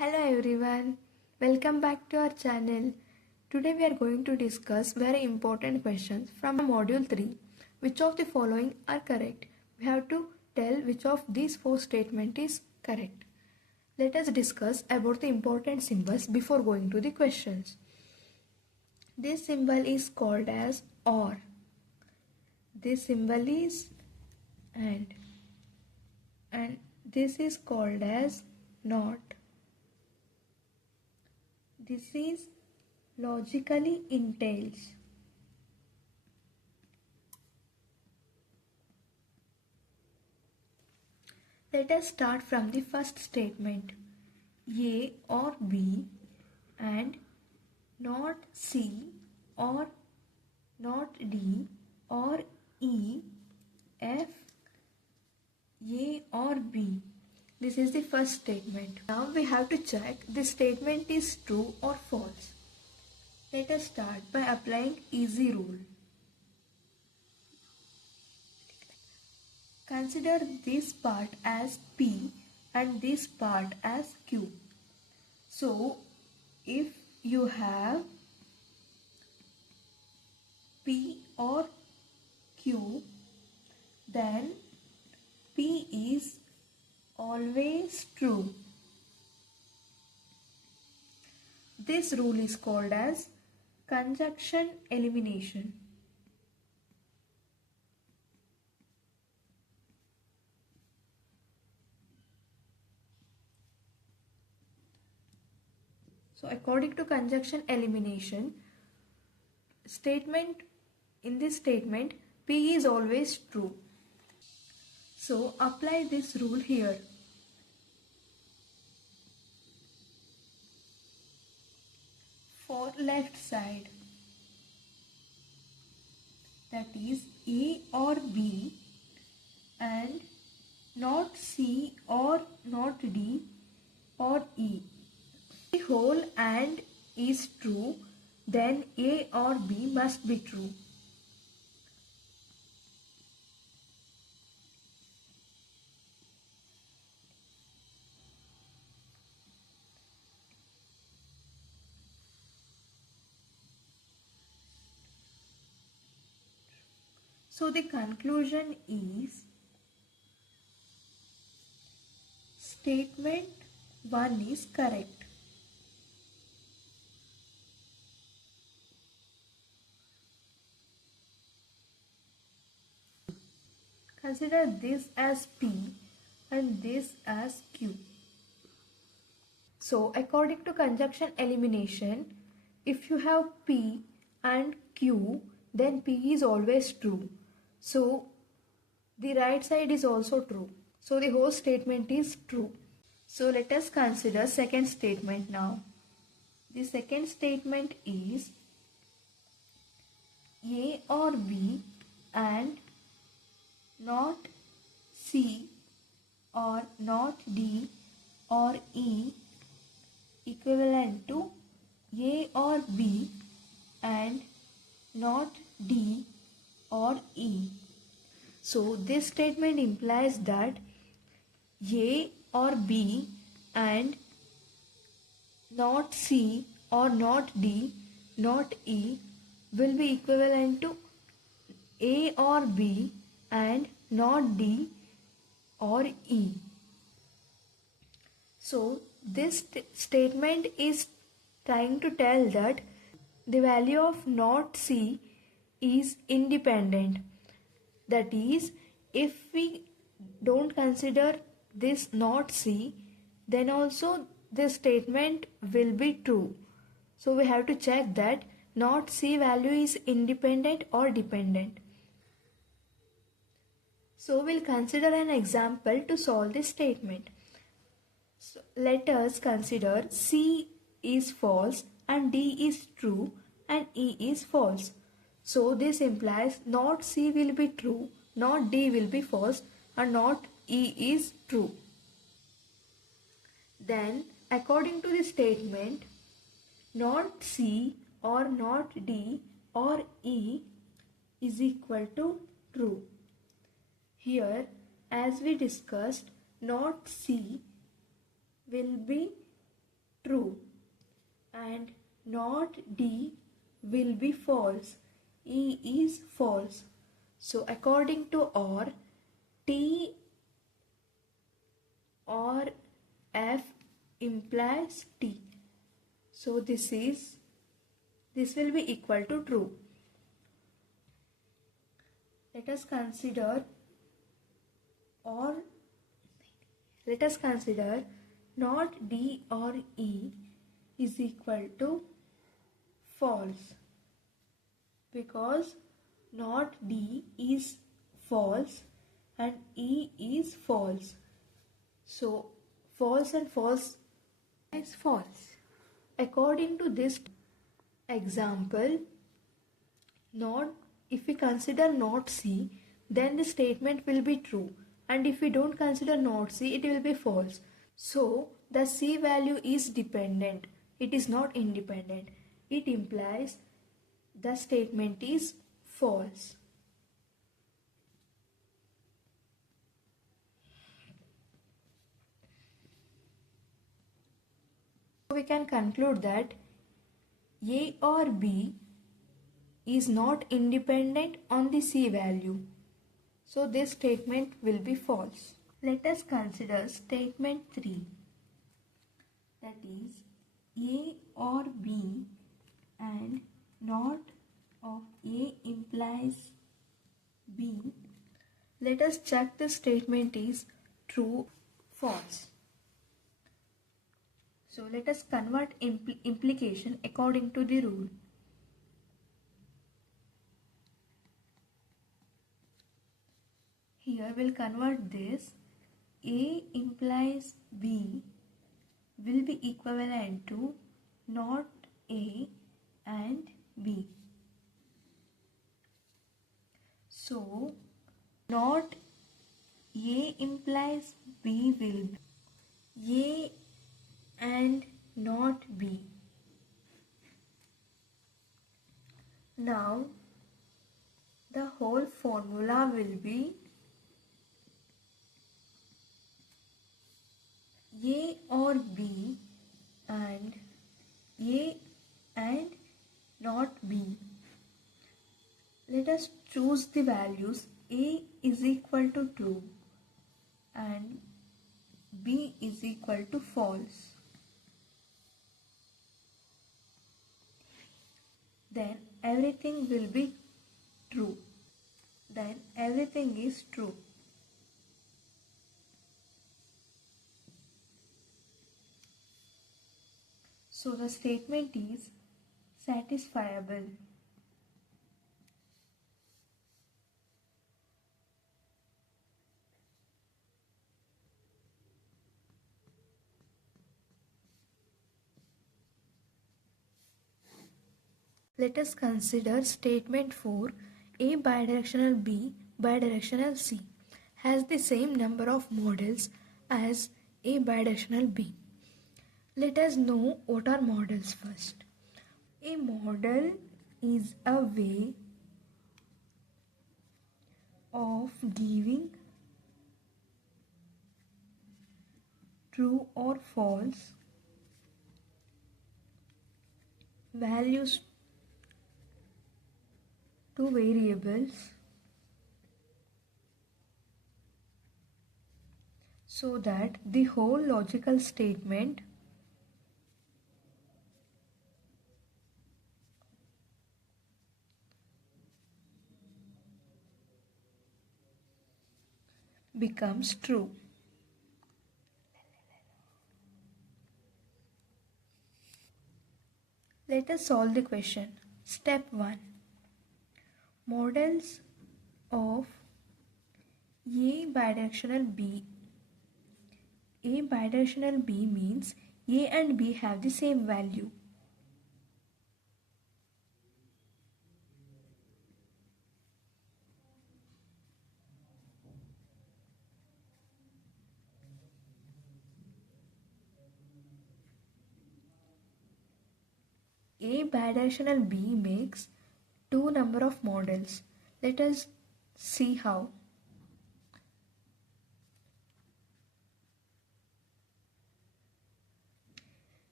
Hello everyone, welcome back to our channel. Today we are going to discuss very important questions from module 3. Which of the following are correct? We have to tell which of these four statements is correct. Let us discuss about the important symbols before going to the questions. This symbol is called as OR. This symbol is AND this is called as NOT. This is logically entails. Let us start from the first statement. A or B and not C or not D or E, F, A or B. This is the first statement. Now we have to check this statement is true or false. Let us start by applying easy rule. Consider this part as P and this part as Q. So if you have P or Q, then P is always true. This rule is called as conjunction elimination. So according to conjunction elimination, in this statement P is always true. So apply this rule here. For left side, that is A or B and not C or not D or E. If the whole AND is true, then A or B must be true. So the conclusion is statement 1 is correct. Consider this as P and this as Q. So according to conjunction elimination, if you have P and Q, then P is always true. So the right side is also true. So the whole statement is true. So let us consider second statement now. The second statement is A or B and not C or not D or E equivalent to A or B and not D or E. So this statement implies that A or B and not C or not D, not E will be equivalent to A or B and not D or E. So this statement is trying to tell that the value of not C is independent. That is, if we don't consider this not C, then also this statement will be true. So we have to check that not C value is independent or dependent. So we'll consider an example to solve this statement. So let us consider C is false and D is true and E is false. So this implies not C will be true, not D will be false and not E is true. Then according to the statement, not C or not D or E is equal to true. Here, as we discussed, not C will be true and not D will be false. E is false. So according to OR, T or F implies T. So this will be equal to true. Let us consider not D or E is equal to false, because not D is false and E is false. So false and false is false. According to this example, if we consider not C, then the statement will be true, and if we don't consider not C, it will be false. So the C value is dependent. It is not independent. It implies the statement is false. We can conclude that A or B is not independent on the C value. So this statement will be false. Let us consider statement 3. That is A or B and not of A implies B. Let us check the statement is true, false. So let us convert implication according to the rule. Here we'll convert this. A implies B will be equivalent to not A and B. So not A implies B will be A and not B. Now the whole formula will be A or B and A and not B. Let us choose the values. A is equal to true and B is equal to false. Then everything will be true. Then everything is true. So the statement is satisfiable. Let us consider statement 4. A bidirectional B bidirectional C has the same number of models as A bidirectional B. Let us know what are models first. A model is a way of giving true or false values to variables so that the whole logical statement becomes true. Let us solve the question. Step 1. Models of A bidirectional B. A bidirectional B means A and B have the same value. A bidirectional B makes two number of models. Let us see how.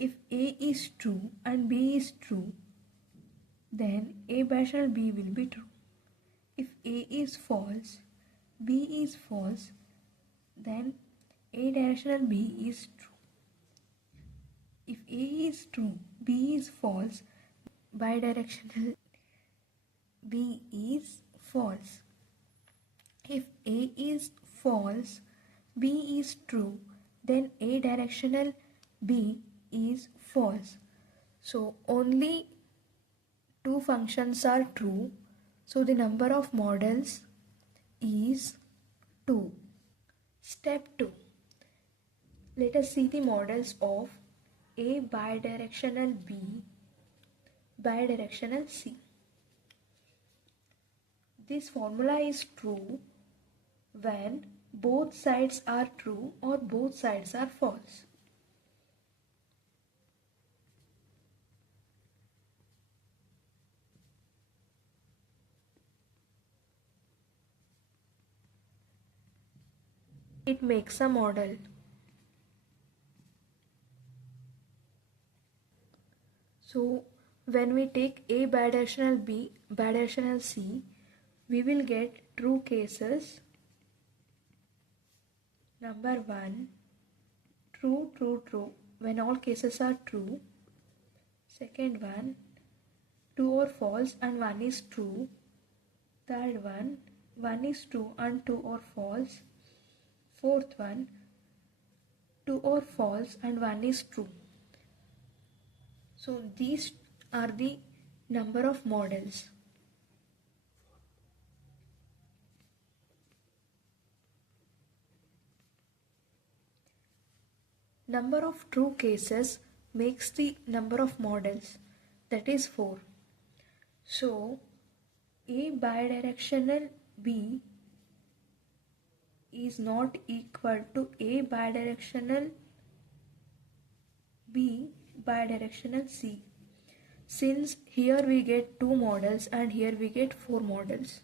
if A is true and B is true, then A bidirectional B will be true. If A is false, B is false, then A directional B is true. If A is true, B is false, bidirectional B is false. If A is false, B is true, then A directional B is false. So only two functions are true. So the number of models is 2. Step 2. Let us see the models of A bidirectional B, bidirectional C. This formula is true when both sides are true or both sides are false. It makes a model. So when we take A bidirectional B, bidirectional C, we will get true cases. Number 1, true, true, true, when all cases are true. Second one, 2 or false and 1 is true. Third one, 1 is true and 2 or false. Fourth one, 2 or false and 1 is true. So these are the number of models. Number of true cases makes the number of models, that is 4. So A bidirectional B is not equal to A bidirectional B bidirectional C, since here we get 2 models and here we get 4 models.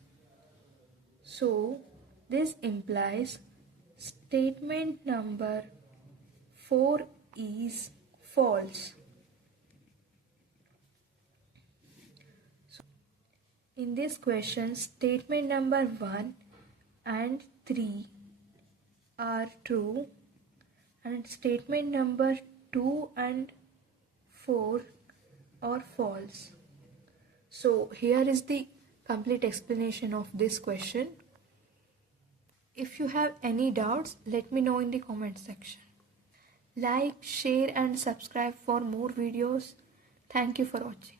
So this implies statement number 4 is false. So in this question, statement number 1 and 3 are true and statement number 2 and 4 are false. So here is the complete explanation of this question. If you have any doubts, let me know in the comment section. Like, share and subscribe for more videos. Thank you for watching.